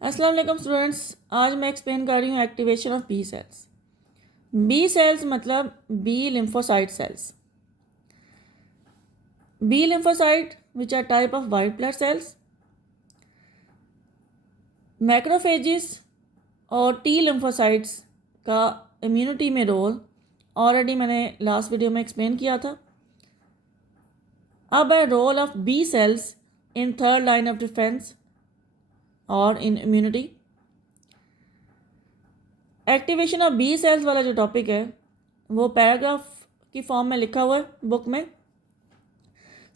अस्सलाम वालेकुम स्टूडेंट्स, आज मैं एक्सप्लेन कर रही हूँ activation of B cells. B cells मतलब B lymphocyte cells. B lymphocyte which are type of white blood cells, macrophages और टी लिम्फोसाइट्स का इम्यूनिटी में रोल ऑलरेडी मैंने लास्ट वीडियो में एक्सप्लेन किया था। अब है role of B cells in third line of defence और in immunity. Activation of B cells वाला जो टॉपिक है वो पैराग्राफ की फॉर्म में लिखा हुआ है बुक में।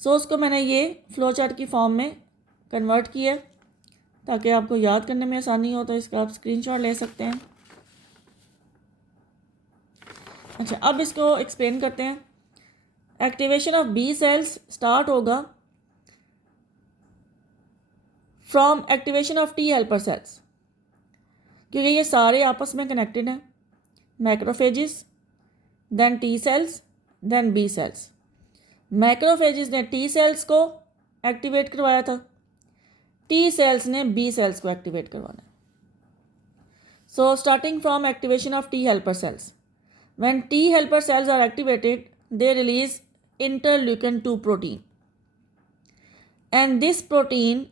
सो उसको मैंने ये फ्लो चार्ट की फॉर्म में कन्वर्ट किया ताकि आपको याद करने में आसानी हो, तो इसका आप स्क्रीनशॉट ले सकते हैं। अच्छा, अब इसको एक्सप्लेन करते हैं। Activation of B cells start होगा from activation of T helper cells, क्योंकि ये सारे आपस में कनेक्टेड हैं। Macrophages, then T cells, then B cells. Macrophages ने टी सेल्स को एक्टिवेट करवाया था, टी सेल्स ने बी सेल्स को एक्टिवेट करवाना है। So starting from activation of T helper cells, when T helper cells are activated they release interleukin 2 protein, and this protein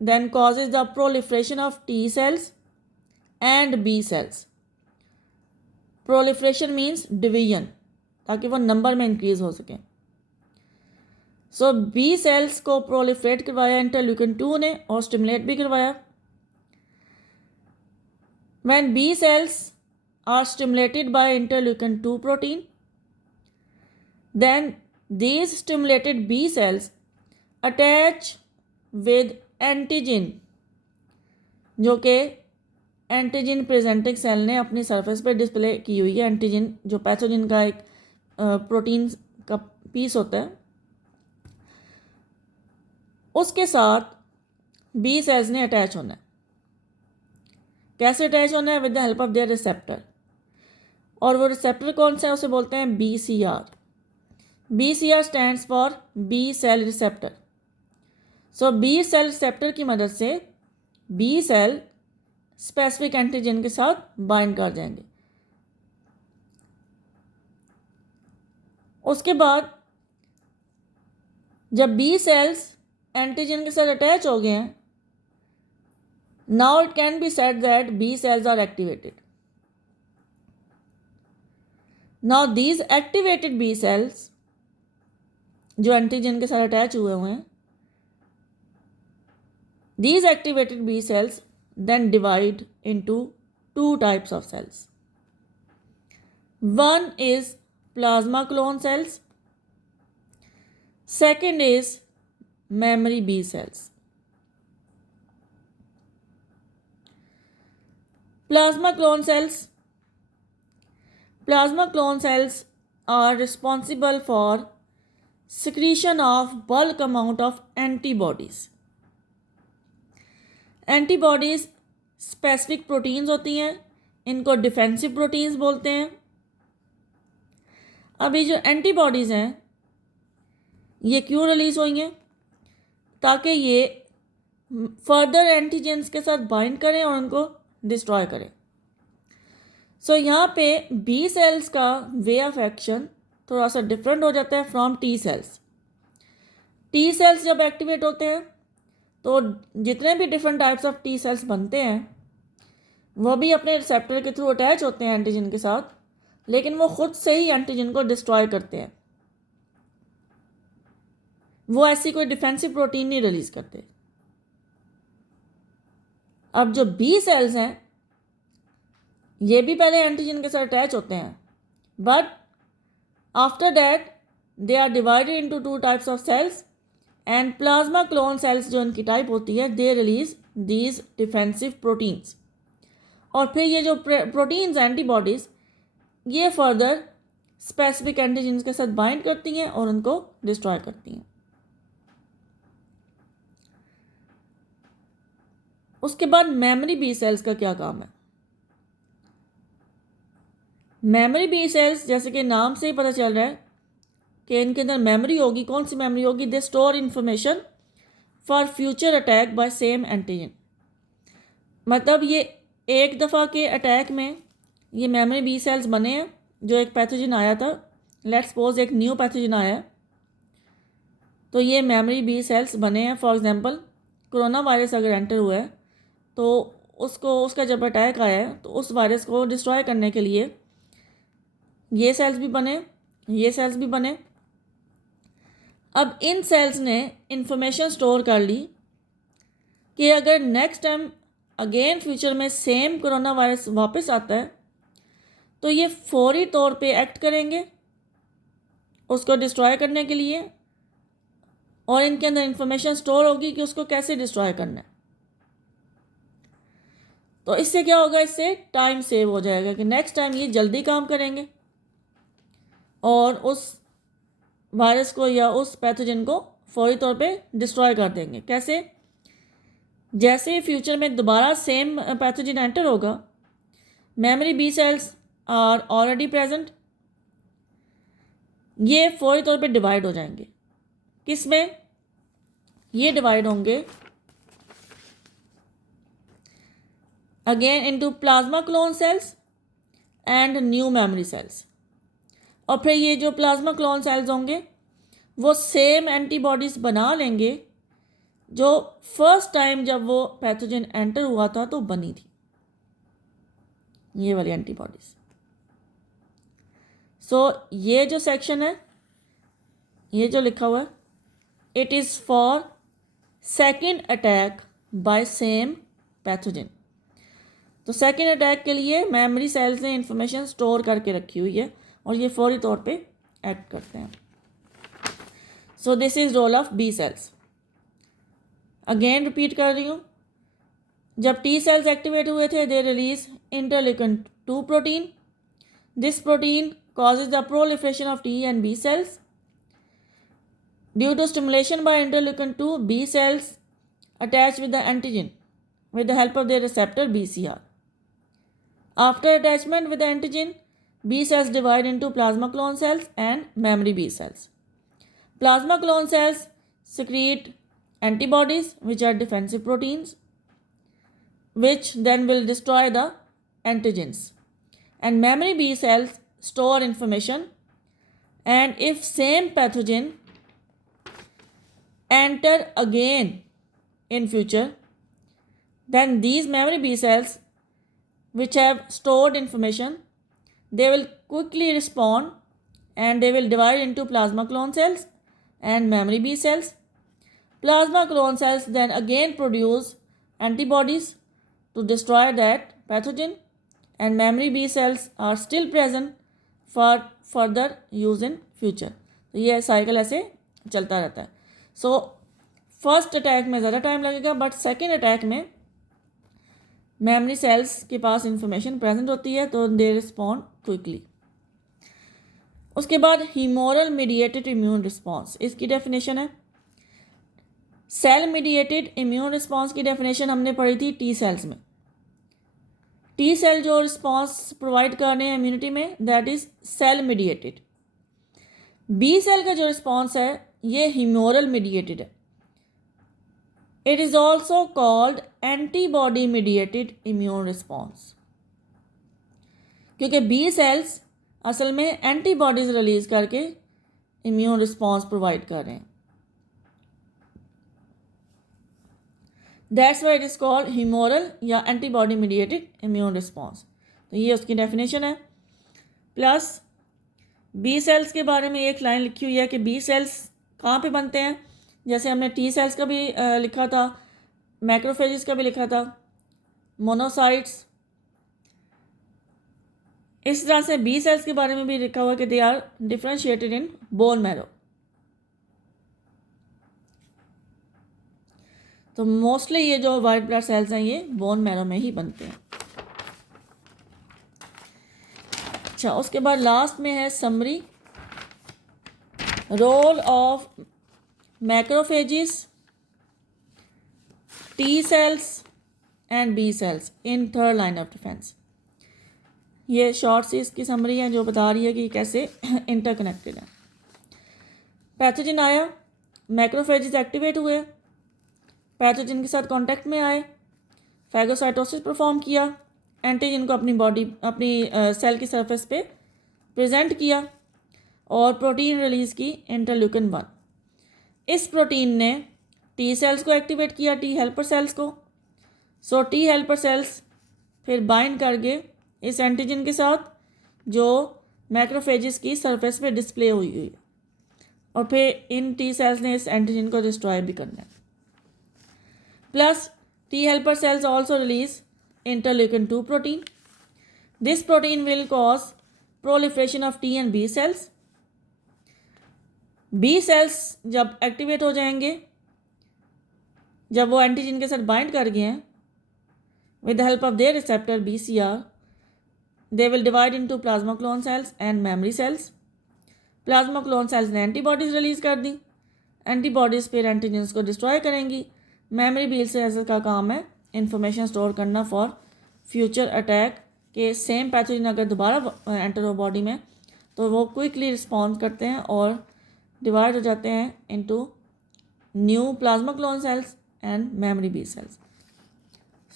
then causes the proliferation of T cells and B cells. Proliferation means division, ताकि वो number में increase हो सके। सो B cells को proliferate करवाया interleukin 2 ने और stimulate भी करवाया। When B cells are stimulated by interleukin 2 protein, then these stimulated B cells attach with antigen, जो कि एंटीजन प्रेजेंटिंग सेल ने अपनी सरफेस पे डिस्प्ले की हुई है। एंटीजन जो पैथोजन का एक प्रोटीन का पीस होता है, उसके साथ बी सेल्स ने अटैच होना है। कैसे अटैच होना है? With the help of their receptor. और वो रिसेप्टर कौन सा है? उसे बोलते हैं BCR। BCR stands for B cell receptor. So B cell receptor की मदद से बी सेल स्पेसिफिक एंटीजन के साथ बाइंड कर जाएंगे। उसके बाद जब बी सेल्स एंटीजन के साथ अटैच हो गए हैं, now it can be said that B cells are activated. Now these activated B cells जो एंटीजन के साथ अटैच हुए हैं, these activated B cells then divide into two types of cells. One is plasma clone cells, second is memory B cells. Plasma clone cells. Plasma clone cells are responsible for secretion of bulk amount of antibodies. Antibodies specific proteins होती हैं, इनको defensive proteins बोलते हैं। अब ये जो antibodies हैं ये क्यों रिलीज़ हुई हैं? ताकि ये फर्दर एंटीजेंस के साथ बाइंड करें और उनको डिस्ट्रॉय करें। सो यहाँ पे बी सेल्स का वे ऑफ एक्शन थोड़ा सा डिफरेंट हो जाता है from T cells. T cells जब एक्टिवेट होते हैं तो जितने भी different types of T cells बनते हैं वो भी अपने रिसेप्टर के थ्रू अटैच होते हैं एंटीजन के साथ, लेकिन वो खुद से ही एंटीजन को डिस्ट्रॉय करते हैं। वो ऐसी कोई डिफेंसिव प्रोटीन नहीं रिलीज करते। अब जो बी सेल्स हैं ये भी पहले एंटीजन के साथ अटैच होते हैं, but after that they are divided into two types of cells, and plasma clone cells जो इनकी टाइप होती है they release these defensive proteins. और फिर ये जो प्रोटीन्स एंटीबॉडीज़ ये फर्दर स्पेसिफिक एंटीजन्स के साथ बाइंड करती हैं और उनको डिस्ट्रॉय करती हैं। उसके बाद मेमोरी बी सेल्स का क्या काम है? मेमोरी बी सेल्स, जैसे कि नाम से ही पता चल रहा है कि इनके अंदर मेमोरी होगी। कौन सी मेमोरी होगी? They store information for future attack by same antigen. मतलब ये एक दफ़ा के अटैक में ये मेमोरी बी सेल्स बने हैं, जो एक पैथोजन आया था, लेट्स सपोज एक न्यू पैथोजन आया, तो ये मेमोरी बी सेल्स बने हैं। फॉर एग्जांपल कोरोना वायरस अगर एंटर हुआ है तो उसका जब अटैक आया है तो उस वायरस को डिस्ट्रॉय करने के लिए ये सेल्स भी बने, ये सेल्स भी बने। अब इन सेल्स ने इंफॉर्मेशन स्टोर कर ली कि अगर नेक्स्ट टाइम अगेन फ्यूचर में सेम कोरोना वायरस वापस आता है तो ये फौरी तौर पे एक्ट करेंगे उसको डिस्ट्रॉय करने के लिए, और इनके अंदर इंफॉर्मेशन स्टोर होगी कि उसको कैसे डिस्ट्रॉय करना है। तो इससे क्या होगा, इससे टाइम सेव हो जाएगा कि नेक्स्ट टाइम ये जल्दी काम करेंगे और उस वायरस को या उस पैथोजन को फौरी तौर पे डिस्ट्रॉय कर देंगे। कैसे? जैसे ही फ्यूचर में दोबारा सेम पैथोजन एंटर होगा, memory B cells are already present, ये फौरी तौर पे डिवाइड हो जाएंगे। किस में? ये डिवाइड होंगे again into plasma clone cells and new memory cells. और फिर ये जो प्लाज्मा क्लोन सेल्स होंगे वो सेम एंटीबॉडीज़ बना लेंगे जो फर्स्ट टाइम जब वो पैथोजन एंटर हुआ था तो बनी थी, ये वाली एंटीबॉडीज़। सो ये जो सेक्शन है, ये जो लिखा हुआ है, it is for second attack by same pathogen. तो सेकेंड अटैक के लिए मेमोरी सेल्स ने इंफॉर्मेशन स्टोर करके रखी हुई है और ये फौरी तौर पे एक्ट करते हैं। So this is role of B cells. Again repeat कर रही हूँ, जब टी सेल्स एक्टिवेट हुए थे they release interleukin 2 protein. This protein causes the proliferation of T and B cells. Due to stimulation by interleukin 2, B cells attach with the antigen with the help of their receptor BCR. After attachment with the antigen, B cells divide into plasma clone cells and memory B cells. Plasma clone cells secrete antibodies, which are defensive proteins, which then will destroy the antigens. And memory B cells store information, and if same pathogen enter again in future, then these memory B cells which have stored information, they will quickly respond and they will divide into plasma clone cells and memory B cells. Plasma clone cells then again produce antibodies to destroy that pathogen, and memory B cells are still present for further use in future. तो ये cycle ऐसे चलता रहता है। So first attack में ज़्यादा time लगेगा, but second attack में मेमोरी सेल्स के पास इंफॉर्मेशन प्रेजेंट होती है तो दे रिस्पॉन्ड क्विकली। उसके बाद हीमोरल मीडिएटेड इम्यून रिस्पॉन्स, इसकी डेफिनेशन है। सेल मीडिएटेड इम्यून रिस्पॉन्स की डेफिनेशन हमने पढ़ी थी टी सेल्स में। टी सेल जो रिस्पॉन्स प्रोवाइड कर रहे हैं इम्यूनिटी में, that is cell mediated. B cell का जो रिस्पॉन्स है ये हीमोरल मीडिएटेड है। It is also called antibody mediated immune response, क्योंकि बी सेल्स असल में एंटीबॉडीज रिलीज करके इम्यून रिस्पॉन्स प्रोवाइड कर रहे हैं। That's why it is called हीमोरल या एंटीबॉडी मीडिएटेड इम्यून रिस्पॉन्स। तो ये उसकी डेफिनेशन है। प्लस बी सेल्स के बारे में एक लाइन लिखी हुई है कि बी सेल्स कहाँ पे बनते हैं। जैसे हमने टी सेल्स का भी लिखा था, मैक्रोफेजेस का भी लिखा था, मोनोसाइट्स, इस तरह से बी सेल्स के बारे में भी लिखा हुआ कि they are differentiated in bone marrow. तो मोस्टली ये जो वाइट ब्लड सेल्स हैं ये बोन मैरो में ही बनते हैं। अच्छा, उसके बाद लास्ट में है summary, role of macrophages, T cells and B cells in third line of defence. ये शॉर्ट सी इसकी समरी है जो बता रही है कि कैसे इंटरकनेक्टेड है। पैथोजन आया, मैक्रोफेजिस एक्टिवेट हुए, पैथोजन के साथ कांटेक्ट में आए, फैगोसाइटोसिस परफॉर्म किया, एंटीजन को अपनी सेल की सरफेस पे प्रेजेंट किया और प्रोटीन रिलीज़ की इंटरल्यूकिन 1। इस प्रोटीन ने टी सेल्स को एक्टिवेट किया, टी हेल्पर सेल्स को। सो टी हेल्पर सेल्स फिर बाइंड करके इस एंटीजन के साथ जो मैक्रोफेजिस की सरफेस पे डिस्प्ले हुई हुई और फिर इन टी सेल्स ने इस एंटीजन को डिस्ट्रॉय भी करना है। Plus T helper cells also release interleukin 2 protein. This protein will cause proliferation of T and B cells. B cells जब एक्टिवेट हो जाएंगे, जब वो एंटीजन के साथ बाइंड कर गए हैं, with the help of their receptor BCR, they will divide into plasma clone cells and memory cells. Plasma clone cells ने एंटीबॉडीज़ रिलीज़ कर दी, एंटीबॉडीज़ फिर एंटीजन्स को डिस्ट्रॉय करेंगी। मेमोरी बी सेल्स का काम है इंफॉर्मेशन स्टोर करना फॉर फ्यूचर अटैक के सेम पैथोजन अगर दोबारा एंटर हो बॉडी में तो वो क्विकली रिस्पॉन्ड करते हैं और डिवाइड हो जाते हैं into new plasma clone cells and memory B cells.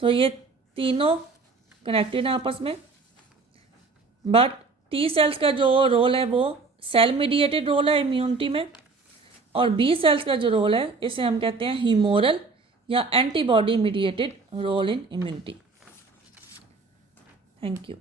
So ये तीनों कनेक्टेड हैं आपस में। बट टी सेल्स का जो रोल है वो सेल मीडिएटेड रोल है इम्यूनिटी में, और बी सेल्स का जो रोल है इसे हम कहते हैं ह्यूमोरल या antibody mediated role in immunity. Thank you.